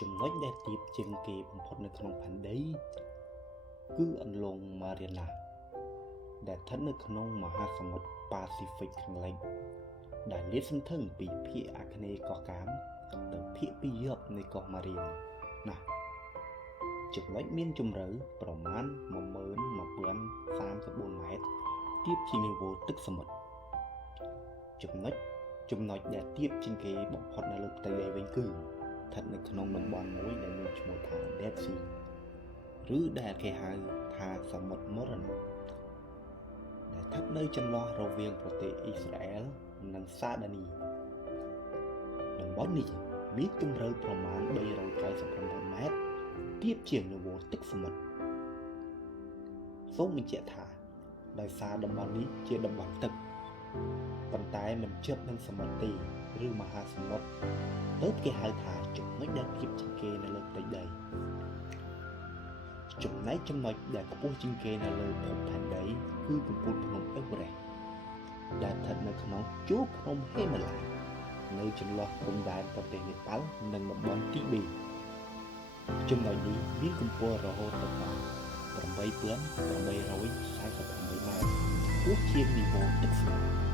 ចំណុចដែលទាបជាងគេបំផុតនៅក្នុងផែនដីគឺអន្លង់ម៉ារីណាដែលស្ថិតនៅក្នុងមហាសមុទ្រប៉ាស៊ីហ្វិកខាងលិចដែលលាតសន្ធឹងពីភាគអាគ្នេយ៍កោះកាមទៅភាគពាយព្យនៃកោះម៉ារីណាចំណុចមានជម្រៅប្រមាណ 11034 ម៉ែត្រទាបជាងនីវ៉ូទឹកសមុទ្រចំណុចដែលទាបជាងគេបំផុតនៅលើផ្ទៃដីវិញគឺស្ថិតនៅក្នុងតំបន់មួយដែលមានឈ្មោះថា Dead Sea ឬដែលគេហៅថាសមុទ្រមរណៈដែលស្ថិតនៅចន្លោះរវាងប្រទេសអ៊ីស្រាអែលនិងសាដានីតំបន់នេះមានជម្រៅប្រមាណ 399 ម៉ែត្រទាបជាងនីវ៉ូទឹកសមុទ្រសូមបញ្ជាក់ថាដោយសារតំបន់នេះជាតំបន់ទឹកប៉ុន្តែមិនជាប់នឹងសមុទ្រទេឬមហាសមុទ្រទើបគេហៅថាចំណុចដែលទាបជាងគេនៅលើផ្ទៃដីចំណែកចំណុចដែលខ្ពស់ជាងគេនៅលើភពផែនដីគឺកំពូលភ្នំអេវរ៉េសដែលស្ថិតនៅក្នុងជួរភ្នំហេម៉ាឡាយនៅចន្លោះព្រំដែនប្រទេសនេប៉ាល់និងតំបន់ទីបេចំណុចនេះមានកម្ពស់រហូតដល់8848 ម៉ែត្រខ្ពស់ជាងនីវ៉ូទឹកសមុទ្រ